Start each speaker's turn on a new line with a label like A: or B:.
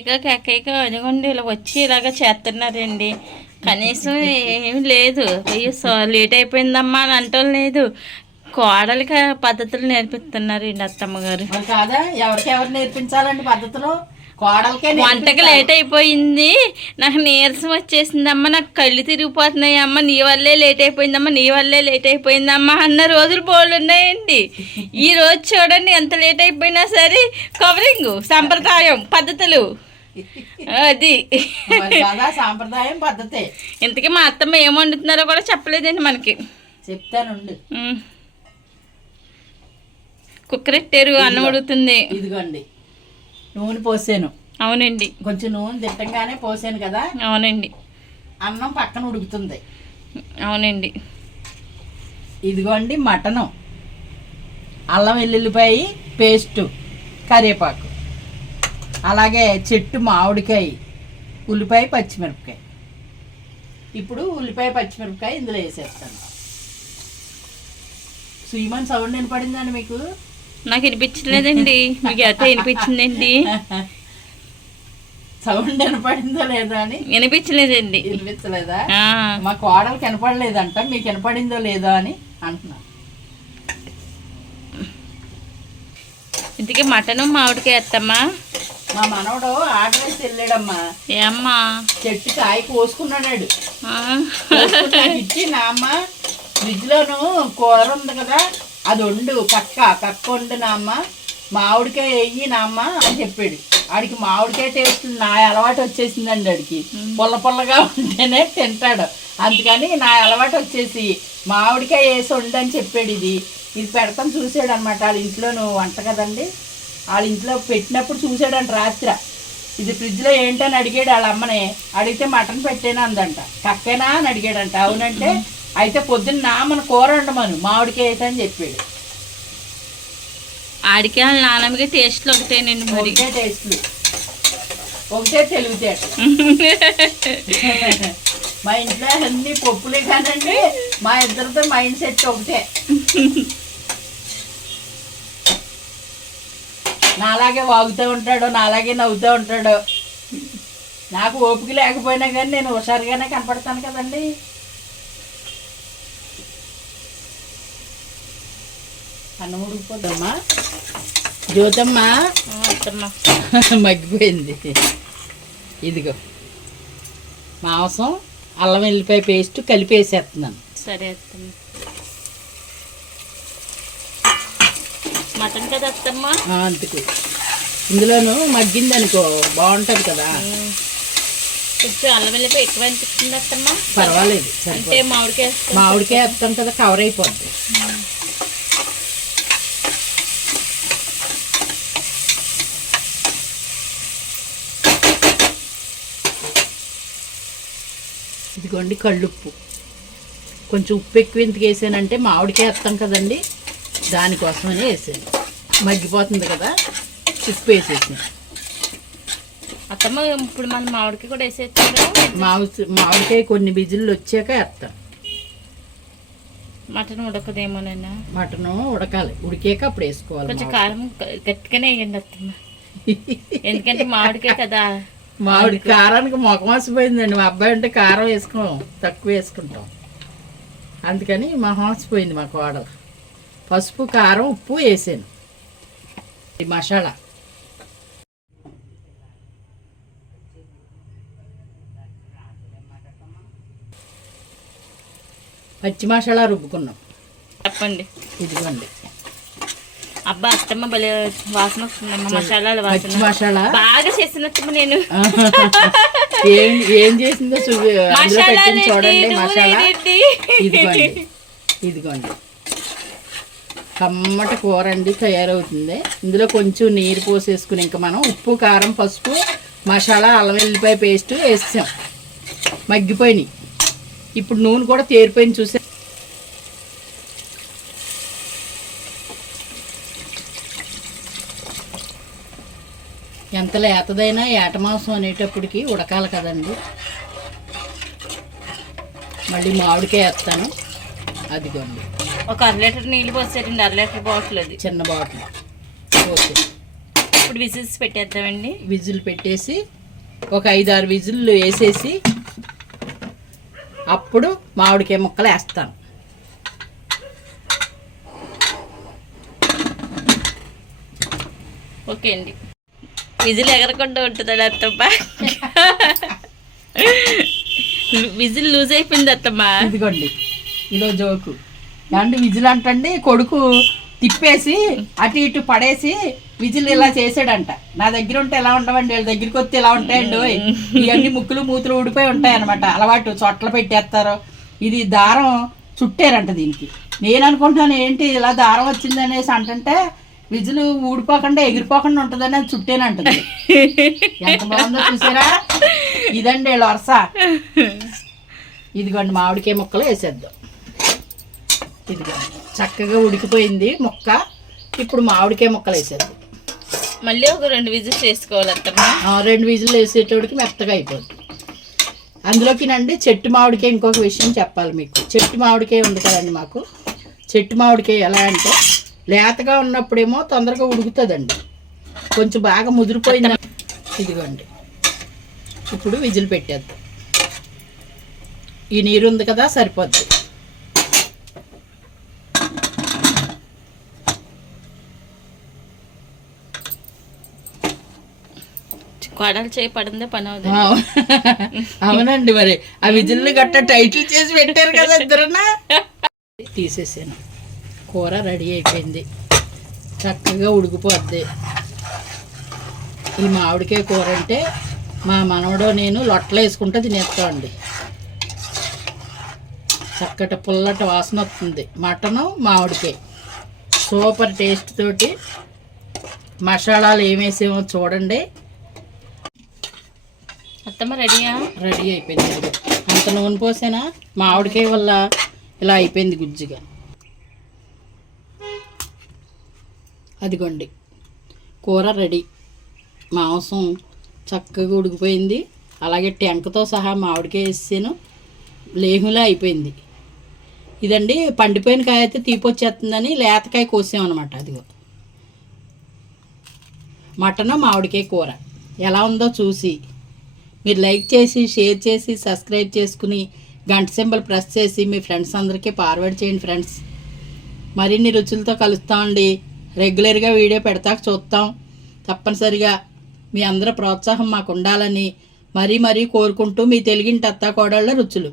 A: కేక కేక అనుకోండి ఇలా వచ్చి ఇలాగ చేస్తున్నారండి. కనీసం ఏం లేదు. అయ్యో సో లేట్ అయిపోయిందమ్మా అని అంటం లేదు. కోడలికి పద్ధతులు నేర్పిస్తున్నారండి అత్తమ్మ గారు.
B: కాదా? ఎవరికి ఎవరు నేర్పించాలండి పద్ధతులు?
A: వంటకి లేట్ అయిపోయింది. నాకు నీరసం వచ్చేసిందమ్మా నాకు కళ్ళు తిరిగిపోతున్నాయి అమ్మ నీ వల్లే లేట్ అయిపోయిందమ్మా నీ వల్లే లేట్ అయిపోయిందమ్మా అన్న రోజులు బోల్డ్ ఉన్నాయండి ఈ రోజు చూడండి ఎంత లేట్ అయిపోయినా సరే కవరింగ్ సంప్రదాయం పద్ధతులు. అది.
B: సాంప్రదాయం పద్ధతే.
A: ఇంతకీ మా అత్తమ్మ ఏం వండుతున్నారో కూడా చెప్పలేదండి మనకి.
B: చెప్తానుండు.
A: ఉమ్. కుక్కర్ ఎట్టారు అన్నం ఉడుకుతుంది
B: ఇదిగోండి. నూనె పోసాను.
A: అవునండి.
B: కొంచెం నూనె తిట్టంగానే పోసాను కదా.
A: అవునండి.
B: అన్నం పక్కన ఉడుకుతుంది.
A: అవునండి.
B: ఇదిగోండి మటను. అల్లం వెల్లుల్లిపాయ పేస్టు కరివేపాకు. అలాగే చెట్టు మామిడికాయ ఉల్లిపాయ పచ్చిమిరపకాయ. ఇప్పుడు ఉల్లిపాయ పచ్చిమిరపకాయ ఇందులో వేసేస్తాను. సుయమన్ సౌండ్ వినపడిందండి మీకు?
A: నాకు వినిపించలేదండి మీకు ఎట్లా వినిపించిందండి
B: సౌండ్ వినపడిందో లేదా అని?
A: వినిపించలేదండి.
B: వినిపించలేదా? మా కోడలు కనపడలేదంట. మీకు వినపడిందో లేదో అని అంటున్నా.
A: ఇంతకీ మటన్ మామిడికాయ ఎత్తమ్మా?
B: మా మనవడు ఆర్డర్ వేసి వెళ్ళాడమ్మా.
A: ఏమ్మా?
B: చెట్టు కాయ కోసుకున్నాడు ఇచ్చి నా అమ్మ ఫ్రిడ్జ్లోను కూర ఉంది కదా. అది వండు కక్క కక్క వండు నా అమ్మ మామిడికాయ వెయ్యి నా అమ్మ అని చెప్పాడు. ఆడికి మామిడికాయ టేస్ట్ నా అలవాటు వచ్చేసిందండి ఆడికి. పుల్ల పుల్లగా ఉంటేనే తింటాడు. అందుకని నా అలవాటు వచ్చేసి మామిడికాయ వేసి వండు అని చెప్పాడు ఇది. ఇది పెడతాం చూసాడు అనమాట వాళ్ళ ఇంట్లోను వంట కదండి. వాళ్ళ ఇంట్లో పెట్టినప్పుడు చూసాడంట రాత్రి. ఇది ఫ్రిడ్జ్లో ఏంటని అడిగాడు వాళ్ళ అమ్మని. అడిగితే మటన్ పెట్టాను అందంట. కక్కేనా అని అడిగాడంట. అవునంటే అయితే పొద్దున్న మన కూర వండమను. మామిడికాయ వేసి అని చెప్పాడు.
A: ఆడికి వాళ్ళ నాన్నమ్మకి టేస్ట్లు ఒకటేనండి మరి.
B: ఒకటే టేస్ట్లు ఒకటే తెలివితేట. మా ఇంట్లో అన్ని పప్పులే కానండి మా ఇద్దరితో మైండ్ సెట్ ఒకటే. నాలాగే వాగుతూ ఉంటాడు నాలాగే నవ్వుతూ ఉంటాడు. నాకు ఓపిక లేకపోయినా కానీ నేను హుషారుగానే కనపడతాను కదండి. అన్నం ఉడికిపోద్దమ్మా జ్యోతమ్మా మగ్గిపోయింది. ఇదిగో. మాంసం అల్లం వెల్లిపాయ పేస్ట్ కలిపేసేస్తున్నాను.
A: సరే మటన్ కదా అత్తమ్మ?
B: అందుకు. ఇందులోను మగ్గింది అనుకో బాగుంటుంది కదా.
A: కొంచెం అల్లం వెల్లిపాయ ఎక్కువ అనిపిస్తుంది అత్తమ్మ.
B: పర్వాలేదు
A: అంటే మామిడికాయ
B: మామిడికాయ వేస్తాం కదా కవర్ అయిపోద్ది. ఇదిగోండి కళ్ళుప్పు. కొంచెం ఉప్పు ఎక్కువ ఎందుకు వేసానంటే మామిడికాయ వేస్తాం కదండి దానికోసమని వేసాను. మగ్గిపోతుంది కదా ఉప్పు వేసేసాను.
A: అత్తమ్మ ఇప్పుడు మన మామిడికాయ కూడా వేసేస్తారు?
B: మామిడి మామిడికాయ కొన్ని బిజులు వచ్చాక వేస్తాం.
A: మటన్ ఉడకదేమోనన్నా
B: మటను ఉడకాలి. ఉడికాక అప్పుడు వేసుకోవాలి
A: కొంచెం. కారం గట్టిగానే వేయండి అత్తమ్మ. ఎందుకంటే మామిడికాయ కదా.
B: మామిడి కారానికి మొఖమాసిపోయిందండి మా అబ్బాయి అంటే కారం వేసుకోం తక్కువ వేసుకుంటాం. అందుకని మొహమాసిపోయింది మా కోడలు పసుపు కారం ఉప్పు వేసాను. ఈ మసాలా. పచ్చి మసాలా రుబ్బుకున్నాం.
A: చెప్పండి.
B: ఇదిగోండి.
A: అబ్బా అత్తమ్మ భలే వాసన వస్తుందమ్మ మసాలాల వాసన.
B: మసాలా?
A: బాగా చేసినత్తమ్మ నేను.
B: ఏం ఏం చేసిందో చూడండి
A: మసాలా.
B: మసాలా ఇదిగోండి. ఇదిగోండి. కమ్మట కూర అండి తయారవుతుంది. ఇందులో కొంచెం నీరు పోసేసుకుని ఇంకా మనం ఉప్పు కారం పసుపు మసాలా అల్లం వెల్లిపాయ పేస్ట్ వేసాం మగ్గిపోయినాయి. ఇప్పుడు నూనె కూడా తేరిపోయింది చూసే ఎంత లేతదైనా ఏట మాంసం అనేటప్పటికి ఉడకాలి కదండి. మళ్ళీ మామిడికాయ వేస్తాను. అదిగోండి.
A: ఒక అర లీటర్ నీళ్ళు పోసారండి అర లీటర్ బాటిల్ అది.
B: చిన్న బాటిల్. ఓకే.
A: ఇప్పుడు విజిల్స్ పెట్టేద్దామండి.
B: విజిల్ పెట్టేసి ఒక ఐదారు విజిల్లు వేసేసి అప్పుడు మామిడికాయ ముక్కలు వేస్తాను.
A: ఓకే అండి. విజిల్ ఎగరకుండా ఉంటుంది అత్తమ్మ. విజిల్ లూజ్ అయిపోయింది అత్తమ్మ.
B: ఇదిగోండి ఇదో జోకు. అండి విజిల్ అంటండి కొడుకు తిప్పేసి అటు ఇటు పడేసి విజిల్ ఇలా చేసాడంట. నా దగ్గర ఉంటే ఎలా ఉండవండి వీళ్ళ దగ్గరికి వస్తే ఎలా ఉంటాయండి ఇవన్నీ ముక్కులు మూతులు ఊడిపోయి ఉంటాయి అనమాట అలవాటు చొట్లు పెట్టేస్తారు. ఇది దారం చుట్టారంట దీనికి. నేను అనుకుంటున్నాను ఏంటి ఇలా దారం వచ్చింది అనేసి విజిల్ ఊడిపోకుండా ఎగిరిపోకుండా ఉంటుందని అది చుట్టేనంటుంది. ఎంత బాగుందో చూసారా? ఇదండి వరుస. ఇదిగోండి మామిడికాయ ముక్కలు వేసేద్దాం. ఇదిగోండి. చక్కగా ఉడికిపోయింది ముక్క. ఇప్పుడు మామిడికాయ ముక్కలు వేసేద్దాం.
A: మళ్ళీ ఒక రెండు విజిల్స్ చేసుకోవాలి అత్తమ్మ.
B: ఆ, రెండు విజులు వేసేటోడికి మెత్తగా అయిపోద్ది. అందులోకి నండి చెట్టు మామిడికాయ ఇంకొక విషయం చెప్పాలి మీకు. చెట్టు మామిడికాయ ఉంది కదండి మాకు. చెట్టు మామిడికాయ ఎలా అంటే లేతగా ఉన్నప్పుడేమో తొందరగా ఉడుకుతుందండి. కొంచెం బాగా ముదిరిపోయింది ఇదిగోండి. ఇప్పుడు విజిల్ పెట్టేద్దాం. ఈ నీరు ఉంది కదా సరిపోద్ది.
A: కొడలు చేయి పడిందే పని
B: అవునండి మరి. ఆ విజిల్ని గట్ట టైటిల్ చేసి పెట్టారు కదా ఇద్దరునా తీసేసాను కూర రెడీ అయిపోయింది. చక్కగా ఉడికిపోద్ది. ఈ మామిడికాయ కూర అంటే మా మనవడు నేను లొట్టలు వేసుకుంటే తినేస్తామండి చక్కటి పుల్లటి వాసన వస్తుంది. మటను మామిడికాయ. సూపర్ టేస్ట్ తోటి మసాలాలు ఏమేసేమో చూడండి.
A: అత్తమ్మ రెడీయా?
B: రెడీ అయిపోయింది. అంత నూనె పోసానా? మామిడికాయ వల్ల ఇలా అయిపోయింది గుజ్జుగా. అదిగోండి. కూర రెడీ. మాంసం చక్కగా ఉడికిపోయింది. అలాగే టెంకతో సహా మామిడికాయ వేసాను. లేహులా అయిపోయింది. ఇదండి పండిపోయిన కాయ అయితే తీపొచ్చేస్తుందని లేతకాయ కోసామన్నమాట. అదిగో. మటన్ మామిడికాయ కూర. ఎలా ఉందో చూసి. మీరు లైక్ చేసి షేర్ చేసి సబ్స్క్రైబ్ చేసుకుని గంట సింబల్ ప్రెస్ చేసి మీ ఫ్రెండ్స్ అందరికీ ఫార్వర్డ్ చేయండి ఫ్రెండ్స్. మరిన్ని రుచులతో కలుస్తామండి. రెగ్యులర్గా వీడియో పెడతాక చూస్తాం తప్పనిసరిగా మీ అందరి ప్రోత్సాహం మాకు ఉండాలని మరీ మరీ కోరుకుంటూ మీ తెలుగింటి అత్తా కోడళ్ళ రుచులు.